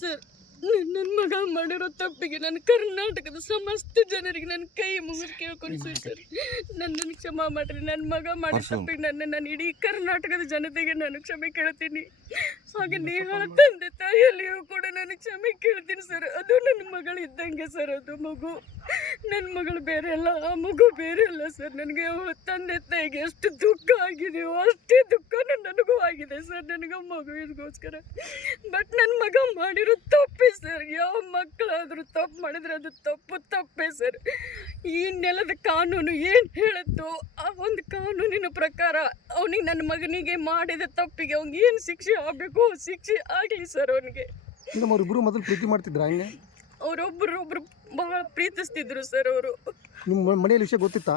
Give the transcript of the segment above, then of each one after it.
Sir ನನ್ನ ಮಗ ಮಾಡಿರೋ ತಪ್ಪಿಗೆ ನಾನು ಕರ್ನಾಟಕದ ಸಮಸ್ತ ಜನರಿಗೆ ನನ್ನ ಕೈ ಮುಗಿದು ಕೇಳ್ಕೊಂಡು ಸರ್ ನನ್ನನ್ನು ಕ್ಷಮ ಮಾಡ್ರಿ. ನನ್ನ ಮಗ ಮಾಡಿದ ತಪ್ಪಿಗೆ ನನ್ನ ನಾನು ಇಡೀ ಕರ್ನಾಟಕದ ಜನತೆಗೆ ನಾನು ಕ್ಷಮೆ ಕೇಳ್ತೀನಿ. ಹಾಗೆ ನೀವು ತಂದೆ ತಾಯಿಯಲ್ಲಿಯೂ ಕೂಡ ನಾನು ಕ್ಷಮೆ ಕೇಳ್ತೀನಿ ಸರ್. ಅದು ನನ್ನ ಮಗಳು ಇದ್ದಂಗೆ ಸರ್ ಅದು ಮಗು. ನನ್ನ ಮಗಳು ಬೇರೆ ಅಲ್ಲ. ಆ ಮಗು ಬೇರೆ ಅಲ್ಲ ಸರ್. ನನಗೆ ತಂದೆ ತಾಯಿಗೆ ಎಷ್ಟು ದುಃಖ ಆಗಿದೆಯೋ ಅಷ್ಟೇ ದುಃಖ ಸರ್ ನನಗೆ ಇದಕ್ಕೋಸ್ಕರ ಬಟ್ ನನ್ನ ಮಗ ಮಾಡಿರೋ ತಪ್ಪೇ ಸರ್ ಯಾವ ಮಕ್ಕಳಾದರೂ ತಪ್ಪು ಮಾಡಿದ್ರೆ ಅದು ತಪ್ಪು ತಪ್ಪೇ ಸರ್ ಈ ನೆಲದ ಕಾನೂನು ಏನು ಹೇಳುತ್ತೋ ಆ ಒಂದು ಕಾನೂನಿನ ಪ್ರಕಾರ ಅವನಿಗೆ ನನ್ನ ಮಗನಿಗೆ ಮಾಡಿದ ತಪ್ಪಿಗೆ ಅವ್ನಿಗೆ ಏನು ಶಿಕ್ಷೆ ಆಗಬೇಕು ಶಿಕ್ಷೆ ಆಗಲಿ ಸರ್ ಅವನಿಗೆ. ನಮ್ಮವರಿಬ್ಬರು ಮೊದಲು ಪ್ರೀತಿ ಮಾಡ್ತಿದ್ರ ಹಂಗೆ? ಅವರೊಬ್ಬರು ಒಬ್ಬರು ಬಹಳ ಪ್ರೀತಿಸ್ತಿದ್ರು ಸರ್ ಅವರು. ನಿಮ್ಮ ಮನೆಯಲ್ಲಿ ವಿಷಯ ಗೊತ್ತಿತ್ತಾ?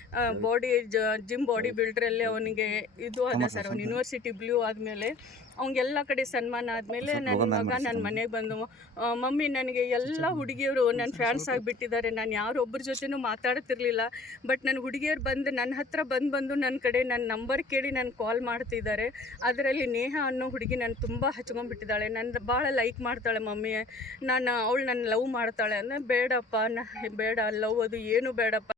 ಬಾಡಿ ಜಿಮ್ ಬಾಡಿ ಬಿಲ್ಡ್ರಲ್ಲಿ ಅವನಿಗೆ ಇದು ಆದ ಸರ್ ಅವ್ನು ಯೂನಿವರ್ಸಿಟಿ ಬ್ಲೂ ಆದಮೇಲೆ ಅವ್ನಿಗೆಲ್ಲ ಕಡೆ ಸನ್ಮಾನ ಆದಮೇಲೆ ನನ್ನ ಮಗ ನನ್ನ ಮನೆಗೆ ಬಂದು ಮಮ್ಮಿ ನನಗೆ ಎಲ್ಲ ಹುಡುಗಿಯರು ನನ್ನ ಫ್ಯಾನ್ಸ್ ಆಗಿಬಿಟ್ಟಿದ್ದಾರೆ ನಾನು ಯಾರೊಬ್ಬರ ಜೊತೆನೂ ಮಾತಾಡ್ತಿರ್ಲಿಲ್ಲ ಬಟ್ ನನ್ನ ಹುಡುಗಿಯರು ಬಂದು ನನ್ನ ಹತ್ರ ಬಂದು ಬಂದು ನನ್ನ ಕಡೆ ನನ್ನ ನಂಬರ್ ಕೇಳಿ ನಾನು ಕಾಲ್ ಮಾಡ್ತಿದ್ದಾರೆ ಅದರಲ್ಲಿ ನೇಹ ಅನ್ನೋ ಹುಡುಗಿ ನಾನು ತುಂಬ ಹಚ್ಕೊಂಡ್ಬಿಟ್ಟಿದ್ದಾಳೆ ನನ್ನ ಭಾಳ ಲೈಕ್ ಮಾಡ್ತಾಳೆ ಮಮ್ಮಿ ನಾನು ಅವಳು ನನ್ನ ಲವ್ ಮಾಡ್ತಾಳೆ ಅಂದರೆ ಬೇಡಪ್ಪ ನ ಬೇಡ ಲವ್ ಅದು ಏನು ಬೇಡಪ್ಪ.